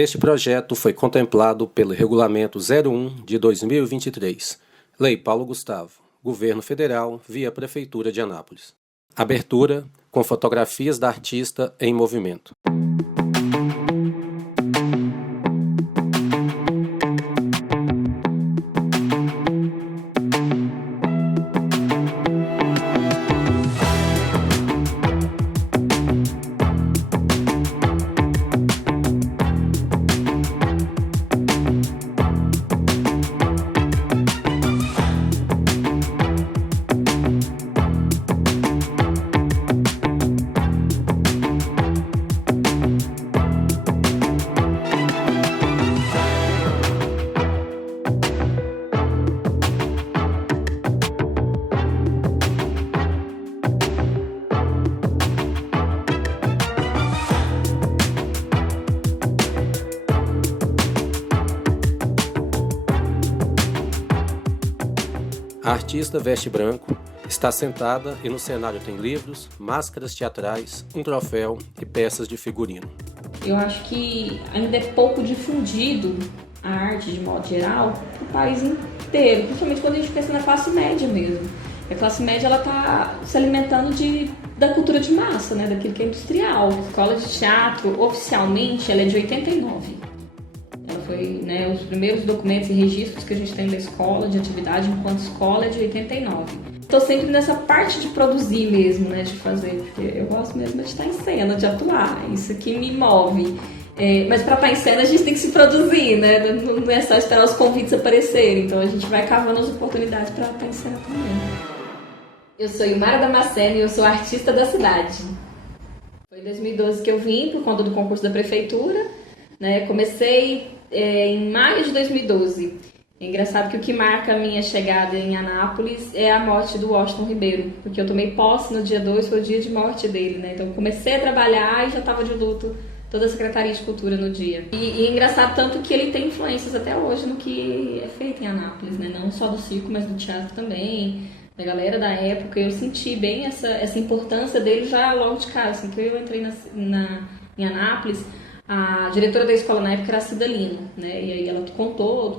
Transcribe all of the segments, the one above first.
Este projeto foi contemplado pelo Regulamento 01 de 2023, Lei Paulo Gustavo, Governo Federal, via Prefeitura de Anápolis. Abertura com fotografias da artista em movimento. A artista veste branco, está sentada e no cenário tem livros, máscaras teatrais, um troféu e peças de figurino. Eu acho que ainda é pouco difundido a arte, de modo geral, para o país inteiro, principalmente quando a gente pensa na classe média mesmo. A classe média ela está se alimentando da cultura de massa, né? Daquilo que é industrial. A escola de teatro, oficialmente, ela é de 89. Ela foi, né, os primeiros documentos e registros que a gente tem da escola, de atividade enquanto escola, é de 89. Estou sempre nessa parte de produzir mesmo, né, de fazer, porque eu gosto mesmo de estar em cena, de atuar, isso que me move. Mas para estar em cena a gente tem que se produzir, né, não é só esperar os convites aparecerem, então a gente vai cavando as oportunidades para estar em cena também. Eu sou Ilmara Damasceno e eu sou artista da cidade. Foi em 2012 que eu vim por conta do concurso da prefeitura, né, comecei em maio de 2012. É engraçado que o que marca a minha chegada em Anápolis é a morte do Washington Ribeiro, porque eu tomei posse no dia 2, foi o dia de morte dele, né? Então eu comecei a trabalhar e já estava de luto toda a Secretaria de Cultura no dia. E é engraçado tanto que ele tem influências até hoje no que é feito em Anápolis, né? Não só do circo, mas do teatro também, da galera da época. Eu senti bem essa importância dele já logo de cara, assim, que eu entrei em Anápolis. A diretora da escola na época era a Cida Lino, né? E aí ela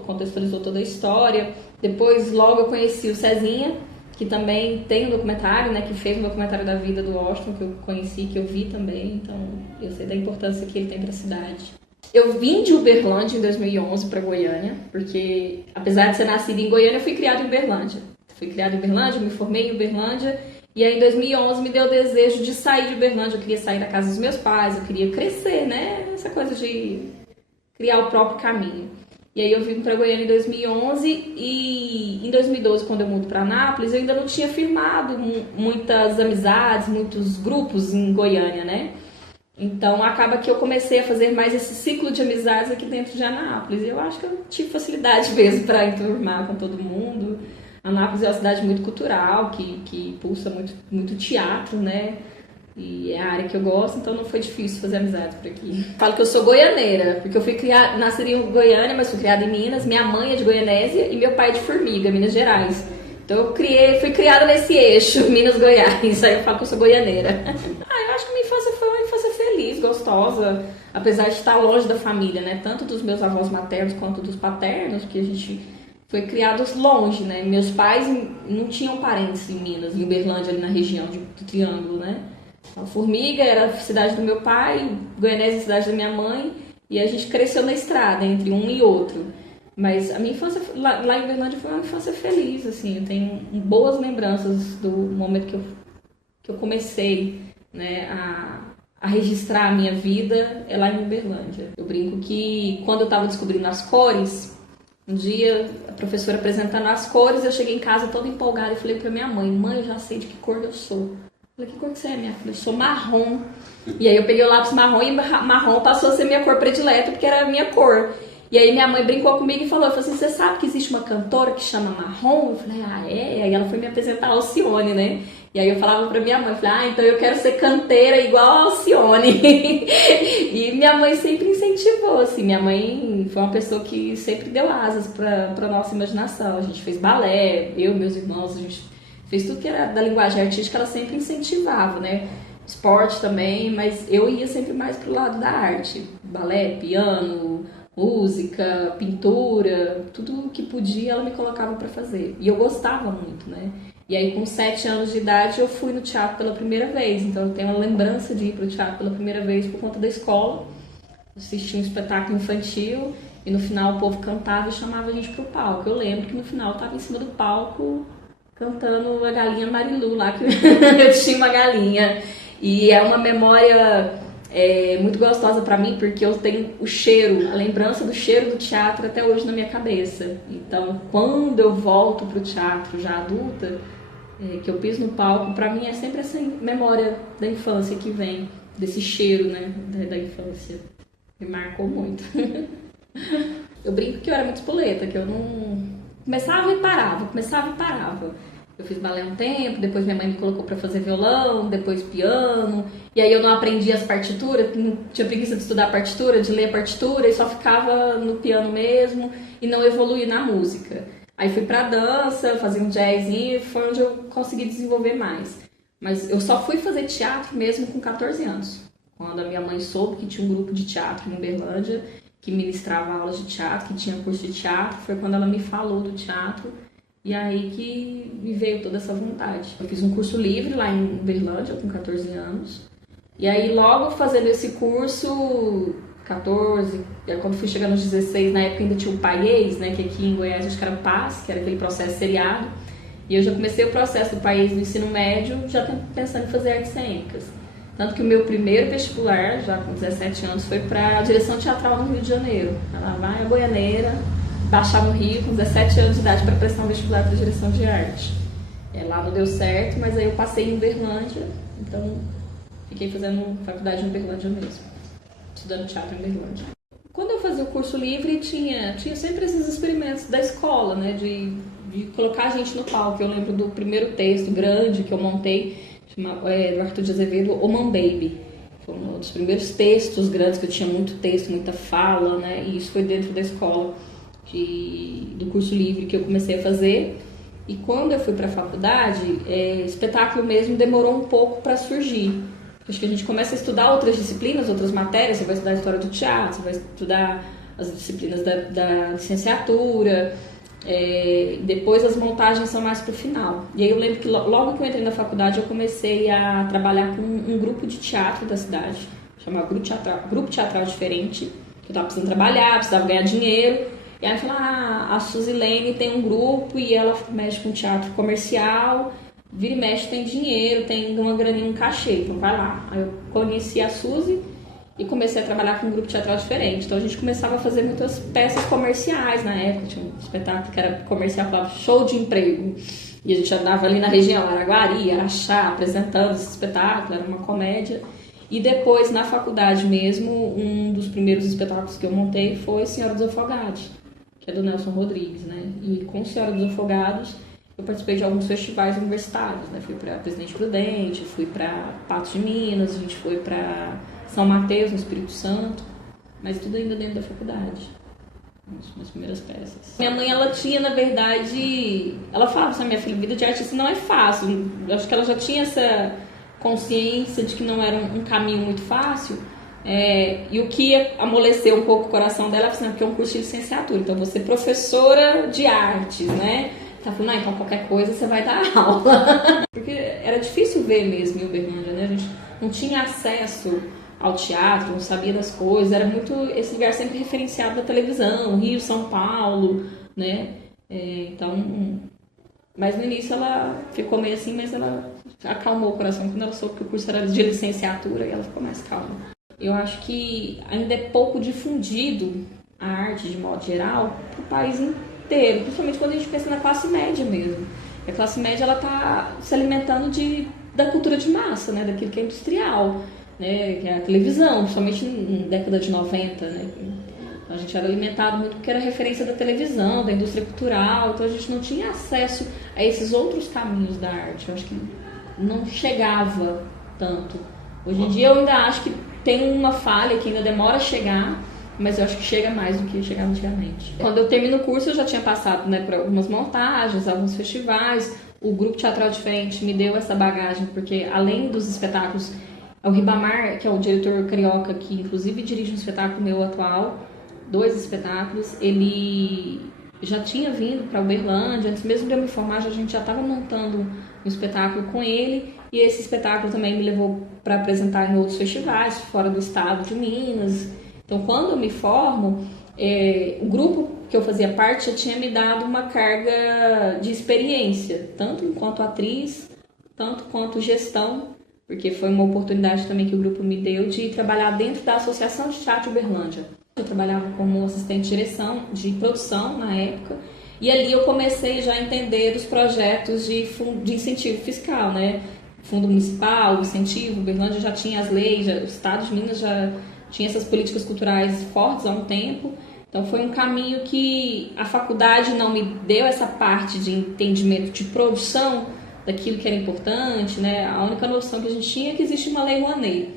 contextualizou toda a história. Depois, logo eu conheci o Cezinha, que também tem um documentário, né? Que fez um documentário da vida do Washington, que eu conheci, que eu vi também. Então, eu sei da importância que ele tem para a cidade. Eu vim de Uberlândia em 2011 para Goiânia, porque apesar de ser nascida em Goiânia, eu fui criada em Uberlândia. Fui criada em Uberlândia, me formei em Uberlândia. E aí em 2011 me deu o desejo de sair de Uberlândia, eu queria sair da casa dos meus pais, eu queria crescer, né? Essa coisa de criar o próprio caminho. E aí eu vim para Goiânia em 2011 e em 2012, quando eu mudo para Anápolis, eu ainda não tinha firmado muitas amizades, muitos grupos em Goiânia, né? Então acaba que eu comecei a fazer mais esse ciclo de amizades aqui dentro de Anápolis. E eu acho que eu tive facilidade mesmo para enturmar com todo mundo. Anápolis é uma cidade muito cultural, que pulsa muito teatro, né? E é a área que eu gosto, então não foi difícil fazer amizade por aqui. Falo que eu sou goianeira, porque eu fui nasci em Goiânia, mas fui criada em Minas. Minha mãe é de Goianésia e meu pai é de Formiga, Minas Gerais. Então eu fui criada nesse eixo, Minas-Goiás. Aí eu falo que eu sou goianeira. Eu acho que minha infância foi uma infância feliz, gostosa, apesar de estar longe da família, né? Tanto dos meus avós maternos quanto dos paternos, que a gente foi criados longe, né? Meus pais não tinham parentes em Minas, em Uberlândia, ali na região do Triângulo, né? Então, Formiga era a cidade do meu pai, Goianésia a cidade da minha mãe, e a gente cresceu na estrada, entre um e outro. Mas a minha infância lá em Uberlândia foi uma infância feliz, assim. Eu tenho boas lembranças do momento que eu comecei, né, a registrar a minha vida lá em Uberlândia. Eu brinco que quando eu estava descobrindo as cores, um dia, a professora apresentando as cores, eu cheguei em casa toda empolgada e falei pra minha mãe, eu já sei de que cor eu sou. Eu falei, que cor que você é, minha filha? Eu sou marrom. E aí eu peguei o lápis marrom e marrom passou a ser minha cor predileta, porque era a minha cor. E aí minha mãe brincou comigo e falou assim, você sabe que existe uma cantora que chama Marrom? Eu falei, é? Aí ela foi me apresentar a Alcione, né? E aí eu falava pra minha mãe, falei, então eu quero ser canteira igual a Alcione. E minha mãe sempre incentivou, assim, minha mãe foi uma pessoa que sempre deu asas pra nossa imaginação. A gente fez balé, eu e meus irmãos, a gente fez tudo que era da linguagem artística, ela sempre incentivava, né? esporte também, mas eu ia sempre mais pro lado da arte. Balé, piano, música, pintura, tudo que podia ela me colocava para fazer. E eu gostava muito, né? E aí com 7 anos de idade eu fui no teatro pela primeira vez, então eu tenho uma lembrança de ir pro teatro pela primeira vez por conta da escola. Assisti um espetáculo infantil e no final o povo cantava e chamava a gente pro palco. Eu lembro que no final eu tava em cima do palco cantando a galinha Marilu lá, que eu tinha uma galinha. E é uma memória muito gostosa pra mim, porque eu tenho o cheiro, a lembrança do cheiro do teatro até hoje na minha cabeça. Então, quando eu volto pro teatro já adulta, que eu piso no palco, pra mim é sempre essa memória da infância que vem, desse cheiro, né, da infância. Me marcou muito. Eu brinco que eu era muito espoleta, que eu não... começava e parava. Eu fiz balé um tempo, depois minha mãe me colocou pra fazer violão, depois piano, e aí eu não aprendi as partituras, não tinha preguiça de estudar a partitura, de ler a partitura, e só ficava no piano mesmo, e não evoluí na música. Aí fui pra dança, fazia um jazzinho, e foi onde eu consegui desenvolver mais. Mas eu só fui fazer teatro mesmo com 14 anos, quando a minha mãe soube que tinha um grupo de teatro em Uberlândia, que ministrava aulas de teatro, que tinha curso de teatro, foi quando ela me falou do teatro. E aí que me veio toda essa vontade. Eu fiz um curso livre lá em Uberlândia, com 14 anos. E aí, logo fazendo esse curso, 14, quando fui chegando aos 16, na época ainda tinha o PAIES, né, que aqui em Goiás acho que era PAS, que era aquele processo seriado. E eu já comecei o processo do PAIES no ensino médio, já pensando em fazer artes cênicas. Tanto que o meu primeiro vestibular, já com 17 anos, foi para a direção teatral no Rio de Janeiro. Ela vai a Goianeira, baixar no Rio com 17 anos de idade para prestar um vestibular para direção de arte. Lá não deu certo, mas aí eu passei em Uberlândia, então fiquei fazendo faculdade em Uberlândia mesmo, estudando teatro em Uberlândia. Quando eu fazia o curso livre, tinha sempre esses experimentos da escola, né, de colocar a gente no palco. Eu lembro do primeiro texto grande que eu montei, do Arthur de Azevedo, O Man Baby. Foi um dos primeiros textos grandes, que eu tinha muito texto, muita fala, né, e isso foi dentro da escola. Do curso livre que eu comecei a fazer. E quando eu fui para a faculdade, espetáculo mesmo demorou um pouco para surgir. Acho que a gente começa a estudar outras disciplinas, outras matérias. Você vai estudar a história do teatro, você vai estudar as disciplinas da licenciatura, depois as montagens são mais para o final. E aí eu lembro que logo que eu entrei na faculdade eu comecei a trabalhar com um grupo de teatro da cidade, chamado Grupo Teatral Diferente, que eu estava precisando trabalhar, precisava ganhar dinheiro. E aí ela falou, a Suzilene tem um grupo e ela mexe com teatro comercial, vira e mexe, tem dinheiro, tem uma graninha, um cachê, então vai lá. Aí eu conheci a Suzy e comecei a trabalhar com um grupo teatral diferente. Então a gente começava a fazer muitas peças comerciais na época, tinha um espetáculo que era comercial, falava Show de Emprego. E a gente andava ali na região Araguari, Araxá, apresentando esse espetáculo, era uma comédia. E depois, na faculdade mesmo, um dos primeiros espetáculos que eu montei foi Senhora dos Afogados, que é do Nelson Rodrigues, né? E com Senhora dos Afogados, eu participei de alguns festivais universitários, né? Fui para Presidente Prudente, fui para Patos de Minas, a gente foi para São Mateus, no Espírito Santo, mas tudo ainda dentro da faculdade. As primeiras peças. Minha mãe, ela tinha, na verdade, ela falava assim, minha filha, vida de artista não é fácil. Eu acho que ela já tinha essa consciência de que não era um caminho muito fácil. E o que amoleceu um pouco o coração dela foi porque é um curso de licenciatura, então você é professora de artes, né? Ela falou, então qualquer coisa você vai dar aula. Porque era difícil ver mesmo em Uberlândia, né? A gente não tinha acesso ao teatro, não sabia das coisas, era muito esse lugar sempre referenciado da televisão, Rio, São Paulo, né? Mas no início ela ficou meio assim, mas ela acalmou o coração quando ela soube que o curso era de licenciatura e ela ficou mais calma. Eu acho que ainda é pouco difundido a arte, de modo geral, para o país inteiro, principalmente quando a gente pensa na classe média mesmo. A classe média ela está se alimentando da cultura de massa, né? Daquilo que é industrial, né? Que é a televisão, principalmente na década de 90, né? A gente era alimentado muito porque era referência da televisão, da indústria cultural, então a gente não tinha acesso a esses outros caminhos da arte. Eu acho que não chegava tanto. Hoje em dia eu ainda acho que tem uma falha que ainda demora a chegar, mas eu acho que chega mais do que chegava antigamente. Quando eu termino o curso, eu já tinha passado, né, por algumas montagens, alguns festivais. O Grupo Teatral Diferente me deu essa bagagem, porque além dos espetáculos O Ribamar, que é o diretor carioca, que inclusive dirige um espetáculo meu atual, 2 espetáculos, ele já tinha vindo para Uberlândia, antes mesmo de eu me formar, a gente já estava montando um espetáculo com ele, e esse espetáculo também me levou para apresentar em outros festivais, fora do estado de Minas. Então, quando eu me formo, o grupo que eu fazia parte já tinha me dado uma carga de experiência, tanto enquanto atriz, tanto quanto gestão, porque foi uma oportunidade também que o grupo me deu de trabalhar dentro da Associação de Teatro Uberlândia. Eu trabalhava como assistente de direção, de produção na época, e ali eu comecei já a entender os projetos de incentivo fiscal, né? Fundo municipal, incentivo, Uberlândia já tinha as leis, o estado de Minas já tinha essas políticas culturais fortes há um tempo. Então foi um caminho que a faculdade não me deu essa parte de entendimento de produção daquilo que era importante, né? A única noção que a gente tinha é que existe uma lei Rouanet.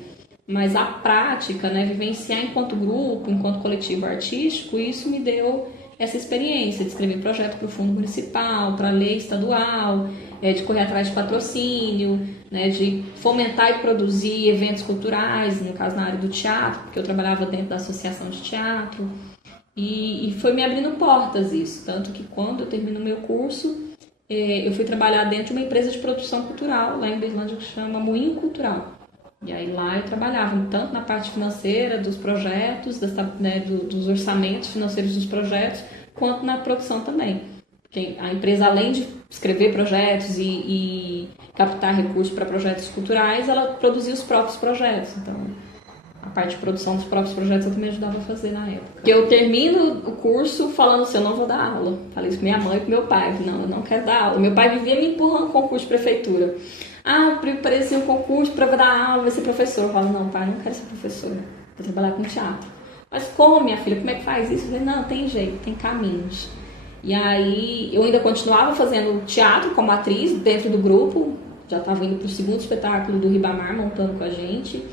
Mas a prática, né, vivenciar enquanto grupo, enquanto coletivo artístico, isso me deu essa experiência de escrever projeto para o fundo municipal, para a lei estadual, de correr atrás de patrocínio, né, de fomentar e produzir eventos culturais, no caso na área do teatro, porque eu trabalhava dentro da associação de teatro. E foi me abrindo portas isso, tanto que quando eu termino o meu curso, eu fui trabalhar dentro de uma empresa de produção cultural, lá em Uberlândia, que chama Moinho Cultural. E aí lá eu trabalhava tanto na parte financeira dos projetos, dos orçamentos financeiros dos projetos, quanto na produção também. Porque a empresa, além de escrever projetos e captar recursos para projetos culturais, ela produzia os próprios projetos. Então, a parte de produção dos próprios projetos eu também ajudava a fazer na época. Eu termino o curso falando assim, eu não vou dar aula. Falei isso com minha mãe e com meu pai. Não, eu não quero dar aula. Meu pai vivia me empurrando com concurso de prefeitura. Parecia um concurso para dar aula, vai ser professor. Eu falo, não, pai, não quero ser professora. Vou trabalhar com teatro. Mas como, minha filha, como é que faz isso? Eu falei, não, tem jeito, tem caminhos. E aí eu ainda continuava fazendo teatro como atriz dentro do grupo. Já estava indo para o segundo espetáculo do Ribamar, montando com a gente.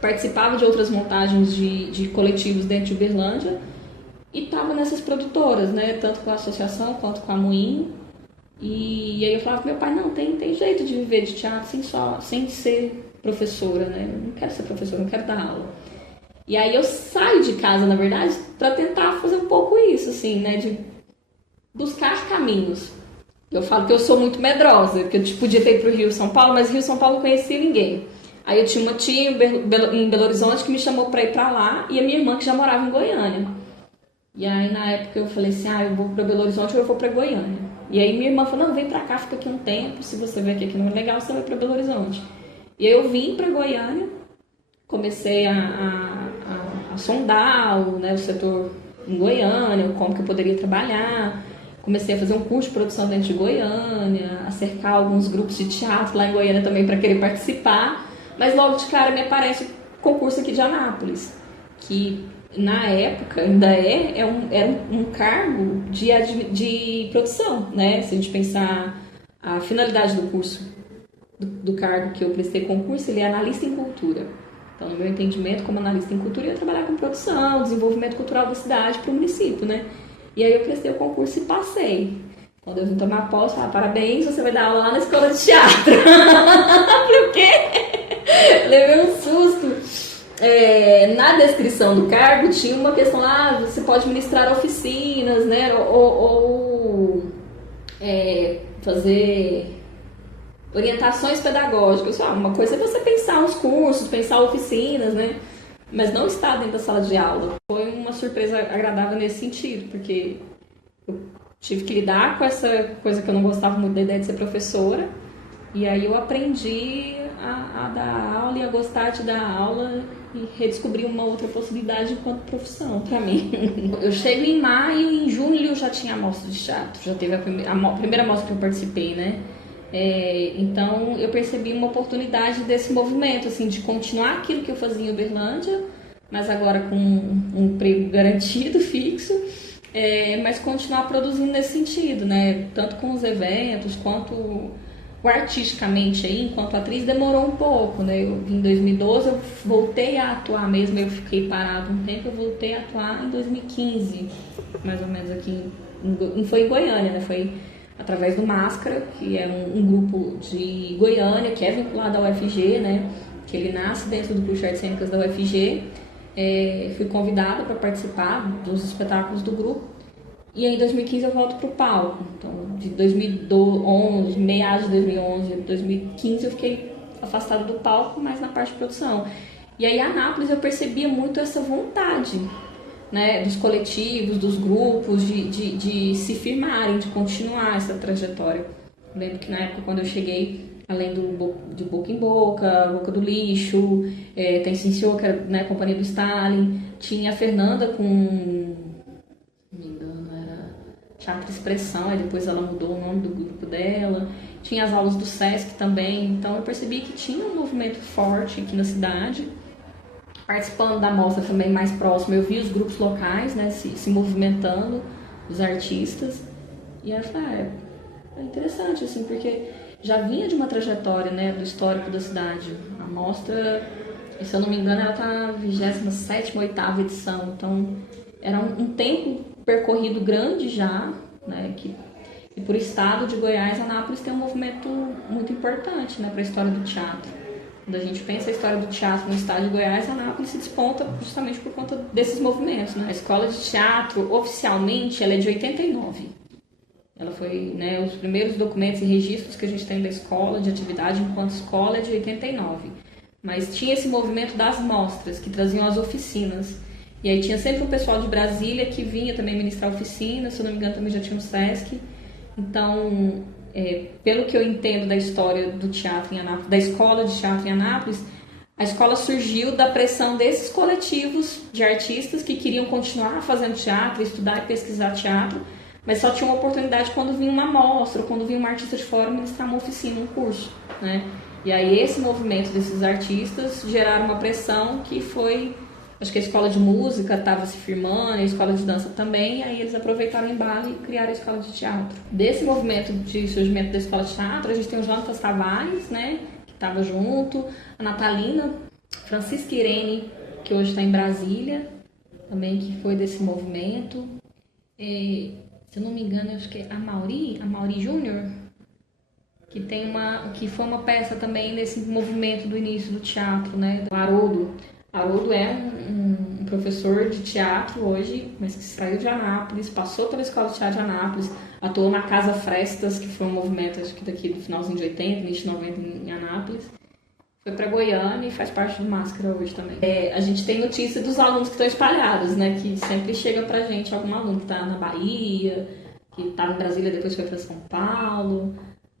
Participava de outras montagens de coletivos dentro de Uberlândia. E estava nessas produtoras, né? Tanto com a associação quanto com a Moinho. E aí eu falava com meu pai, não, tem jeito de viver de teatro sem ser professora, né? Eu não quero ser professora, não quero dar aula. E aí eu saio de casa, na verdade, para tentar fazer um pouco isso, assim, né? De buscar caminhos. Eu falo que eu sou muito medrosa, que eu podia ter ido pro Rio São Paulo, mas Rio São Paulo não conhecia ninguém. Aí eu tinha uma tia em Belo Horizonte que me chamou para ir para lá, e a minha irmã que já morava em Goiânia. E aí na época eu falei assim, eu vou para Belo Horizonte ou eu vou para Goiânia. E aí minha irmã falou, não, vem pra cá, fica aqui um tempo, se você ver que aqui não é legal, você vai pra Belo Horizonte. E aí eu vim pra Goiânia, comecei a sondar o setor em Goiânia, como que eu poderia trabalhar, comecei a fazer um curso de produção dentro de Goiânia, a cercar alguns grupos de teatro lá em Goiânia também para querer participar, mas logo de cara me aparece o concurso aqui de Anápolis, que na época ainda era um cargo de produção, né? Se a gente pensar a finalidade do curso, do cargo que eu prestei concurso, ele é analista em cultura. Então, no meu entendimento, como analista em cultura, eu ia trabalhar com produção, desenvolvimento cultural da cidade para o município, né? E aí eu prestei o concurso e passei. Quando eu vim tomar posse, eu falei, parabéns, você vai dar aula lá na escola de teatro. Eu falei, o quê? Levei um susto. Na descrição do cargo tinha uma questão lá, você pode ministrar oficinas, né, ou fazer orientações pedagógicas. Uma coisa é você pensar uns cursos, pensar oficinas, né, mas não estar dentro da sala de aula. Foi uma surpresa agradável nesse sentido, porque eu tive que lidar com essa coisa que eu não gostava muito da ideia de ser professora, e aí eu aprendi a dar aula e a gostar de dar aula e redescobrir uma outra possibilidade enquanto profissão para mim. Eu chego em maio e em julho já tinha a mostra de teatro, já teve a primeira mostra que eu participei, né? Então eu percebi uma oportunidade desse movimento, assim, de continuar aquilo que eu fazia em Uberlândia, mas agora com um emprego garantido, fixo, mas continuar produzindo nesse sentido, né? Tanto com os eventos quanto artisticamente aí, enquanto atriz, demorou um pouco, né? Eu vim em 2012, eu voltei a atuar mesmo, eu fiquei parado um tempo, eu voltei a atuar em 2015, mais ou menos aqui, não foi em Goiânia, né? Foi através do Máscara, que é um grupo de Goiânia, que é vinculado ao UFG, né? que ele nasce dentro do curso de artes cênicas da UFG. Fui convidada para participar dos espetáculos do grupo. E aí, em 2015, eu volto para o palco. Então, de 2011, meados de 2011 a 2015, eu fiquei afastada do palco, mas na parte de produção. E aí, em Anápolis, eu percebia muito essa vontade, né, dos coletivos, dos grupos, de se firmarem, de continuar essa trajetória. Eu lembro que na época, quando eu cheguei, além de Boca em Boca, Boca do Lixo, tem Senhor, que era, né, a Companhia do Stalin, tinha a Fernanda com, não me engano, era Teatro Expressão, aí depois ela mudou o nome do grupo dela, tinha as aulas do Sesc também, então eu percebi que tinha um movimento forte aqui na cidade. Participando da mostra também mais próximo, eu vi os grupos locais, né, se movimentando, os artistas, e aí eu falei, é interessante, assim, porque já vinha de uma trajetória, né, do histórico da cidade. A mostra, se eu não me engano, ela está na 27ª, 8ª edição, então era um tempo percorrido grande já, né, e por estado de Goiás, Anápolis tem um movimento muito importante, né, para a história do teatro. Quando a gente pensa a história do teatro no estado de Goiás, Anápolis se desponta justamente por conta desses movimentos, né? A escola de teatro, oficialmente, ela é de 89. Ela foi, né, os primeiros documentos e registros que a gente tem da escola, de atividade enquanto escola, é de 89. Mas tinha esse movimento das mostras, que traziam as oficinas. E aí tinha sempre o pessoal de Brasília que vinha também ministrar oficinas, se eu não me engano também já tinha o Sesc. Então, pelo que eu entendo da história do teatro em Anápolis, da escola de teatro em Anápolis, a escola surgiu da pressão desses coletivos de artistas que queriam continuar fazendo teatro, estudar e pesquisar teatro, mas só tinham oportunidade quando vinha uma mostra, ou quando vinha um artista de fora ministrar uma oficina, um curso, né? E aí esse movimento desses artistas geraram uma pressão que foi... Acho que a escola de música estava se firmando, a escola de dança também, e aí eles aproveitaram o embalo e criaram a escola de teatro. Desse movimento de surgimento da escola de teatro, a gente tem o Jonatas Tavares, né, que estava junto, a Natalina, Francisca Irene, que hoje está em Brasília, também que foi desse movimento. Se eu não me engano, acho que é a Mauri Júnior, que foi uma peça também nesse movimento do início do teatro, né, do Haroldo. Haroldo é um professor de teatro hoje, mas que saiu de Anápolis, passou pela Escola de Teatro de Anápolis, atuou na Casa Frestas, que foi um movimento acho que daqui do finalzinho de 80, início de 90 em Anápolis. Foi para Goiânia e faz parte do Máscara hoje também. A gente tem notícia dos alunos que estão espalhados, né? Que sempre chega pra gente algum aluno que está na Bahia, que estava em Brasília, depois foi para São Paulo.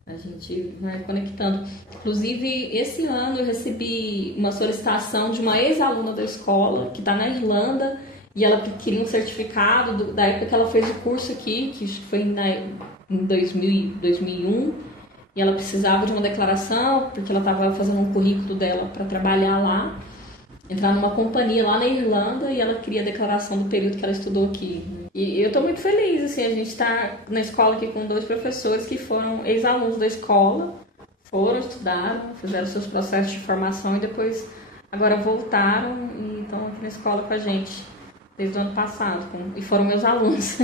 A gente vai conectando. Inclusive, esse ano eu recebi uma solicitação de uma ex-aluna da escola, que está na Irlanda, e ela queria um certificado da época que ela fez o curso aqui, que foi em 2001, e ela precisava de uma declaração, porque ela estava fazendo um currículo dela para trabalhar lá, entrar numa companhia lá na Irlanda, e ela queria a declaração do período que ela estudou aqui. E eu estou muito feliz, assim, a gente está na escola aqui com 2 professores que foram ex-alunos da escola, foram, estudaram, fizeram seus processos de formação e depois agora voltaram e estão aqui na escola com a gente desde o ano passado, e foram meus alunos.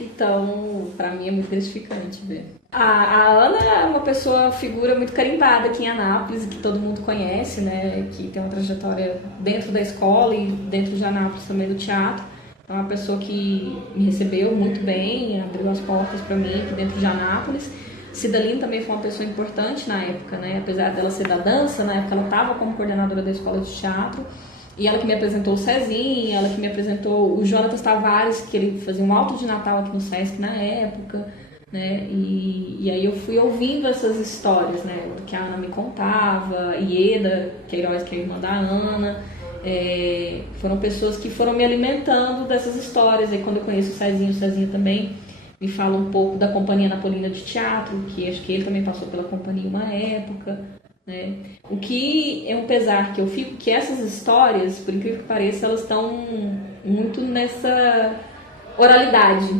Então, para mim é muito gratificante ver. A Ana é uma figura muito carimbada aqui em Anápolis, que todo mundo conhece, né, que tem uma trajetória dentro da escola e dentro de Anápolis também do teatro. É uma pessoa que me recebeu muito bem, abriu as portas para mim aqui dentro de Anápolis. Cidalina também foi uma pessoa importante na época, né? Apesar dela ser da dança, na época ela estava como coordenadora da escola de teatro. E ela que me apresentou o Cezinha, ela que me apresentou o Jonatas Tavares, que ele fazia um alto de Natal aqui no Sesc na época, né? E aí eu fui ouvindo essas histórias, né? Do que a Ana me contava, Ieda Queiroz, que é a irmã da Ana. Foram pessoas que foram me alimentando dessas histórias. Aí quando eu conheço o Cezinha também me fala um pouco da Companhia Napolina de Teatro, que acho que ele também passou pela companhia uma época, né? O que é um pesar que eu fico, que essas histórias, por incrível que pareça, elas estão muito nessa oralidade.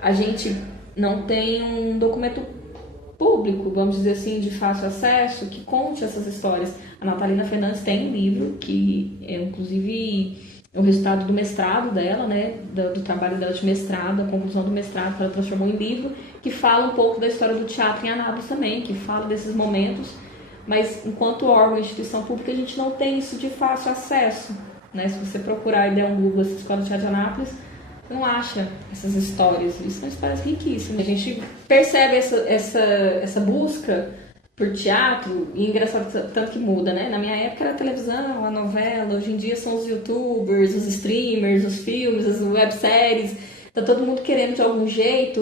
A gente não tem um documento público, vamos dizer assim, de fácil acesso, que conte essas histórias. A Natalina Fernandes tem um livro, que é inclusive o resultado do mestrado dela, né, do trabalho dela de mestrado, a conclusão do mestrado que ela transformou em livro, que fala um pouco da história do teatro em Anápolis também, que fala desses momentos, mas enquanto órgão e instituição pública a gente não tem isso de fácil acesso, né? Se você procurar e der um Google essa Escola de Teatro de Anápolis, você não acha essas histórias. Isso são histórias riquíssimas. A gente percebe essa busca por teatro, e engraçado tanto que muda, né? Na minha época era a televisão, a novela, hoje em dia são os youtubers, os streamers, os filmes, as webséries. Tá todo mundo querendo de algum jeito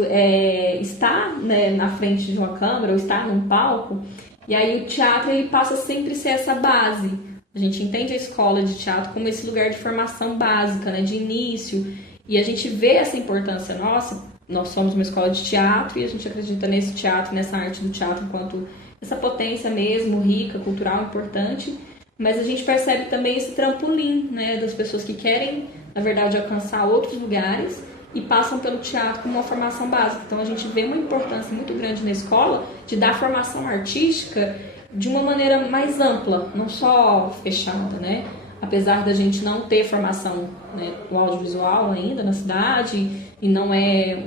estar, né, na frente de uma câmera ou estar num palco. E aí o teatro ele passa sempre a ser essa base. A gente entende a escola de teatro como esse lugar de formação básica, né, de início. E a gente vê essa importância nossa. Nós somos uma escola de teatro e a gente acredita nesse teatro, nessa arte do teatro enquanto essa potência mesmo, rica, cultural, importante. Mas a gente percebe também esse trampolim, né, das pessoas que querem, na verdade, alcançar outros lugares e passam pelo teatro como uma formação básica. Então a gente vê uma importância muito grande na escola de dar formação artística de uma maneira mais ampla, não só fechada, né? Apesar da gente não ter formação, né, no audiovisual ainda na cidade, e não é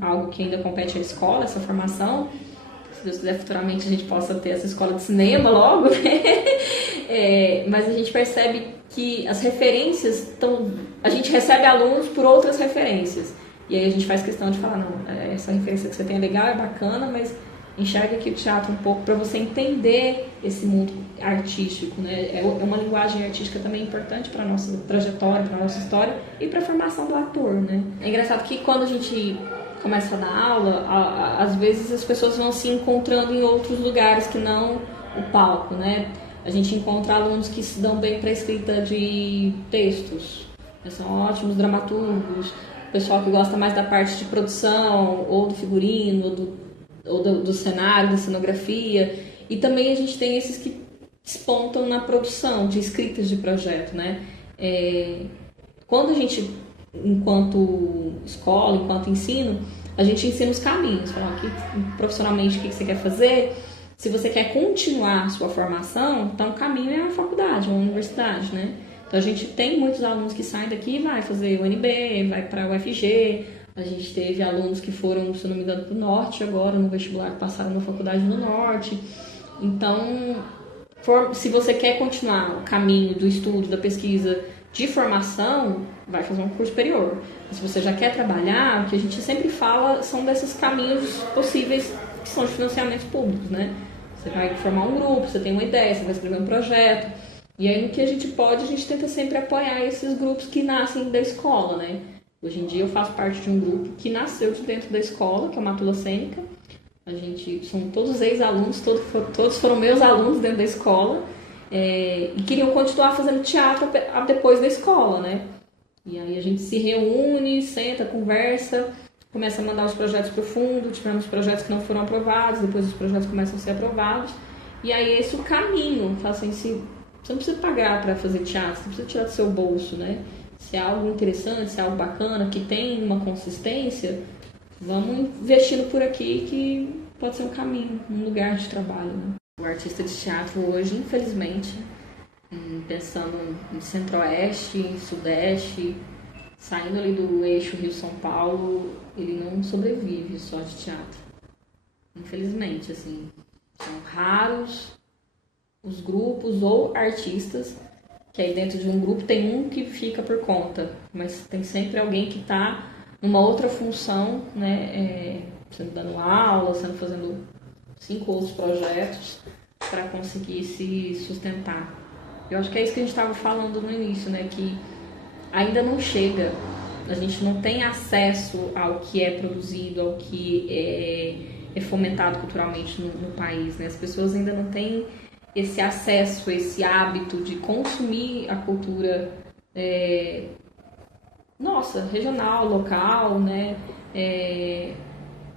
algo que ainda compete à escola, essa formação. Se Deus quiser, futuramente a gente possa ter essa escola de cinema logo, né? Mas a gente percebe que as referências estão... A gente recebe alunos por outras referências. E aí a gente faz questão de falar, não, essa referência que você tem é legal, é bacana, mas enxerga aqui o teatro um pouco para você entender esse mundo artístico, né? É uma linguagem artística também importante para a nossa trajetória, para a nossa história e para a formação do ator, né? É engraçado que quando a gente começa a dar aula, às vezes as pessoas vão se encontrando em outros lugares que não o palco, né? A gente encontra alunos que se dão bem para a escrita de textos, são ótimos dramaturgos, pessoal que gosta mais da parte de produção, ou do figurino, ou do cenário, da cenografia. E também a gente tem esses que despontam na produção de escritas de projeto, né? Quando a gente, enquanto escola, enquanto ensino, a gente ensina os caminhos, falar aqui profissionalmente o que você quer fazer. Se você quer continuar a sua formação, então o caminho é a faculdade, a universidade, né? Então a gente tem muitos alunos que saem daqui e vai fazer o UNB, vai para o UFG. A gente teve alunos que foram, se não me engano, para o Norte agora, no vestibular, que passaram na faculdade no Norte. Então, se você quer continuar o caminho do estudo, da pesquisa, de formação, vai fazer um curso superior. Mas se você já quer trabalhar, o que a gente sempre fala são desses caminhos possíveis que são de financiamentos públicos, né? Você vai formar um grupo, você tem uma ideia, você vai escrever um projeto. E aí, no que a gente pode, a gente tenta sempre apoiar esses grupos que nascem da escola, né? Hoje em dia eu faço parte de um grupo que nasceu de dentro da escola, que é a Matula Cênica. A gente são todos ex-alunos, todos foram meus alunos dentro da escola, e queriam continuar fazendo teatro depois da escola, né? E aí a gente se reúne, senta, conversa, começa a mandar os projetos para o fundo. Tivemos projetos que não foram aprovados, depois os projetos começam a ser aprovados. E aí esse é o caminho. Fala assim, você não precisa pagar para fazer teatro, você precisa tirar do seu bolso, né? Se é algo interessante, se é algo bacana, que tem uma consistência, vamos investindo por aqui que pode ser um caminho, um lugar de trabalho, né? O artista de teatro hoje, infelizmente, pensando em Centro-Oeste, em Sudeste, saindo ali do eixo Rio-São Paulo, ele não sobrevive só de teatro. Infelizmente, assim, são raros os grupos ou artistas que aí dentro de um grupo tem um que fica por conta, mas tem sempre alguém que está numa outra função, né, sendo dando aula, fazendo 5 outros projetos para conseguir se sustentar. Eu acho que é isso que a gente estava falando no início, né, que ainda não chega, a gente não tem acesso ao que é produzido, ao que é fomentado culturalmente no país, né? As pessoas ainda não têm esse acesso, esse hábito de consumir a cultura regional, local, né?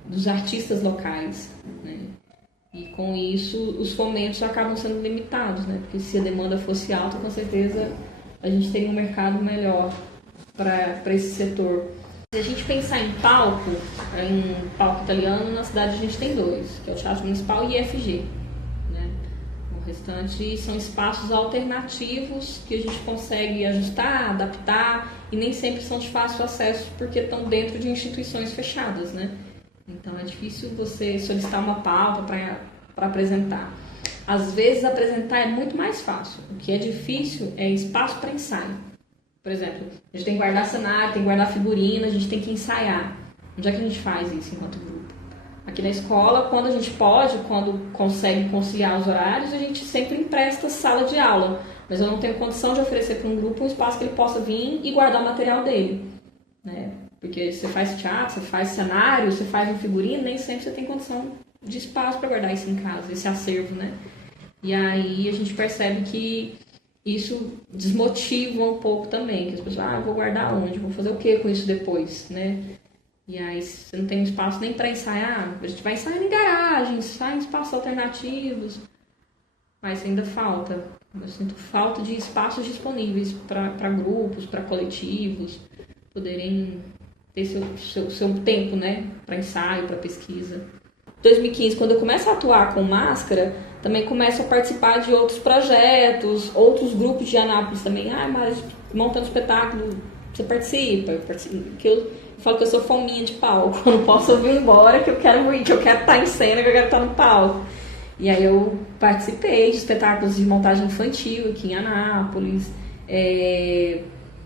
Dos artistas locais, né? E com isso os fomentos acabam sendo limitados, né? Porque se a demanda fosse alta, com certeza a gente teria um mercado melhor para esse setor. Se a gente pensar em palco italiano, na cidade a gente tem 2, que é o Teatro Municipal e IFG. O restante são espaços alternativos que a gente consegue ajustar, adaptar, e nem sempre são de fácil acesso porque estão dentro de instituições fechadas, né? Então é difícil você solicitar uma pauta para apresentar. Às vezes apresentar é muito mais fácil. O que é difícil é espaço para ensaio. Por exemplo, a gente tem que guardar cenário, tem que guardar figurina, a gente tem que ensaiar. Onde é que a gente faz isso enquanto grupo? Aqui na escola, quando a gente pode, quando consegue conciliar os horários, a gente sempre empresta sala de aula. Mas eu não tenho condição de oferecer para um grupo um espaço que ele possa vir e guardar o material dele, né? Porque você faz teatro, você faz cenário, você faz um figurino, nem sempre você tem condição de espaço para guardar isso em casa, esse acervo, né? E aí a gente percebe que isso desmotiva um pouco também, que as pessoas, eu vou guardar onde? Vou fazer o que com isso depois, né? E aí você não tem espaço nem para ensaiar, a gente vai ensaiar em garagem, ensaia em espaços alternativos, mas ainda falta. Eu sinto falta de espaços disponíveis para grupos, para coletivos, poderem ter seu tempo, né, para ensaio, para pesquisa. Em 2015, quando eu começo a atuar com máscara, também começo a participar de outros projetos, outros grupos de Anápolis também. Mas montando espetáculo, você participa? Que eu falo que eu sou fominha de palco, eu não posso vir embora, que eu quero estar em cena, que eu quero estar no palco. E aí eu participei de espetáculos de montagem infantil aqui em Anápolis.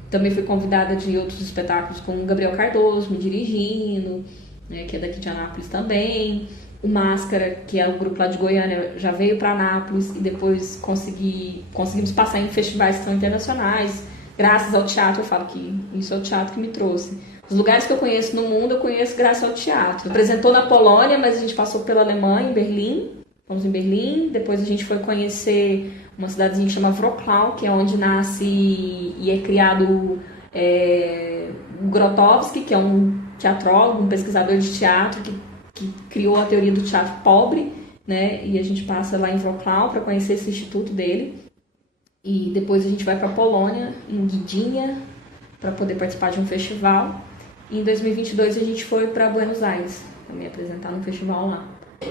Também fui convidada de outros espetáculos com o Gabriel Cardoso me dirigindo, né, que é daqui de Anápolis também. O Máscara, que é o grupo lá de Goiânia, já veio para Anápolis e depois conseguimos passar em festivais que são internacionais. Graças ao teatro, eu falo que isso é o teatro que me trouxe. Os lugares que eu conheço no mundo, eu conheço graças ao teatro. Apresentou na Polônia, mas a gente passou pela Alemanha, em Berlim. Fomos em Berlim, depois a gente foi conhecer uma cidadezinha que chama Wrocław, que é onde nasce e é criado Grotowski, que é um teatrólogo, um pesquisador de teatro que criou a teoria do teatro pobre, né? E a gente passa lá em Wrocław para conhecer esse instituto dele. E depois a gente vai para a Polônia, em Gdynia, para poder participar de um festival. E em 2022 a gente foi para Buenos Aires, para me apresentar num festival lá.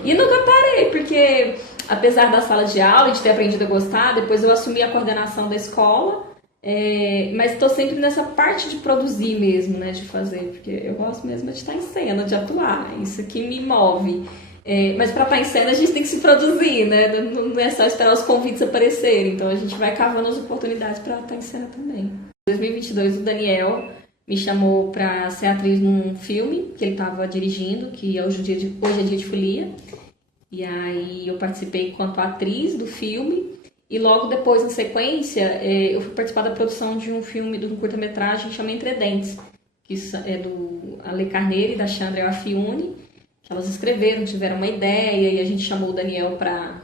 E nunca parei, porque apesar da sala de aula e de ter aprendido a gostar, depois eu assumi a coordenação da escola, mas estou sempre nessa parte de produzir mesmo, né, de fazer, porque eu gosto mesmo de estar em cena, de atuar, isso que me move. Mas para estar em cena a gente tem que se produzir, né, não é só esperar os convites aparecerem, então a gente vai cavando as oportunidades para estar em cena também. Em 2022 o Daniel me chamou para ser atriz num filme que ele estava dirigindo, que é Hoje é Dia de Folia. E aí eu participei enquanto atriz do filme. E logo depois, na sequência, eu fui participar da produção de um filme, de um curta-metragem chamado Entre Dentes, que é do Ale Carneiro e da Chandra Afiuni, que elas escreveram, tiveram uma ideia, e a gente chamou o Daniel para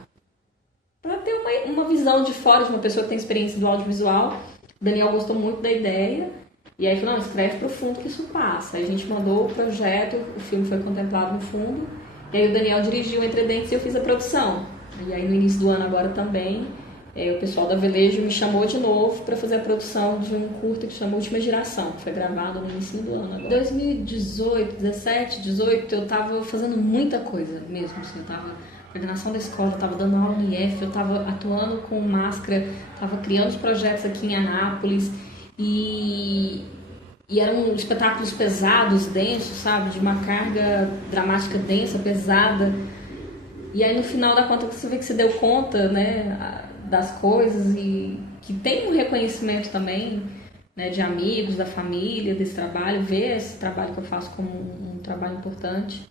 ter uma visão de fora, de uma pessoa que tem experiência do audiovisual. O Daniel gostou muito da ideia. E aí falou, não, escreve pro fundo que isso passa. Aí a gente mandou o projeto, o filme foi contemplado no fundo. E aí o Daniel dirigiu Entre Dentes e eu fiz a produção. E aí no início do ano agora também, o pessoal da Velejo me chamou de novo para fazer a produção de um curta que chama Última Geração, que foi gravado no início do ano agora. Em 2018, 17, 18, eu tava fazendo muita coisa mesmo. Assim, eu tava na coordenação da escola, eu tava dando aula no IF, eu tava atuando com máscara, tava criando os projetos aqui em Anápolis. E eram espetáculos pesados, densos, sabe? De uma carga dramática densa, pesada. E aí no final da conta você vê que você deu conta, né, das coisas e que tem um reconhecimento também, né, de amigos, da família, desse trabalho, ver esse trabalho que eu faço como um trabalho importante.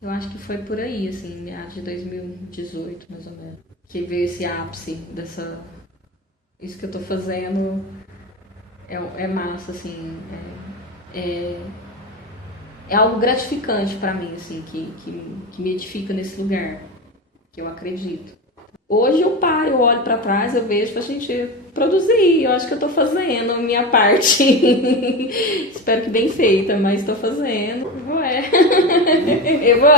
Eu acho que foi por aí, assim, meados de 2018, mais ou menos, que veio esse ápice dessa... Isso que eu tô fazendo... É massa, assim, é algo gratificante para mim, assim, que me edifica nesse lugar, que eu acredito. Hoje eu paro, eu olho para trás, eu vejo pra gente produzir, eu acho que eu tô fazendo a minha parte. Espero que bem feita, mas tô fazendo. Eu vou.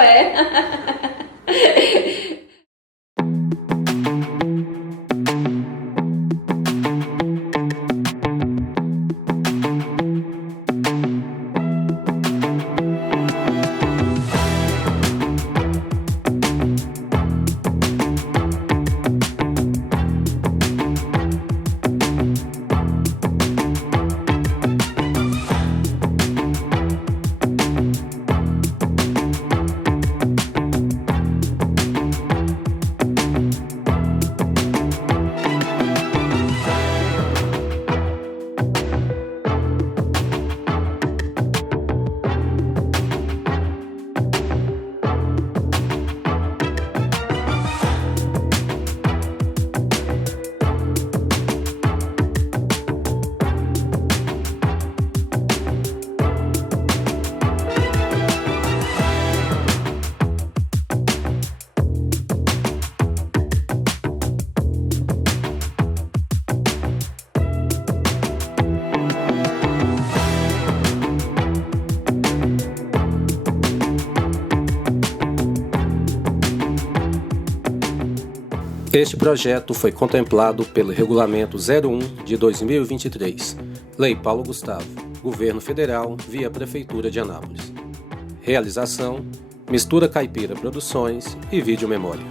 Este projeto foi contemplado pelo Regulamento 01 de 2023, Lei Paulo Gustavo, Governo Federal, via Prefeitura de Anápolis. Realização: Mistura Caipira Produções e Vídeo Memória.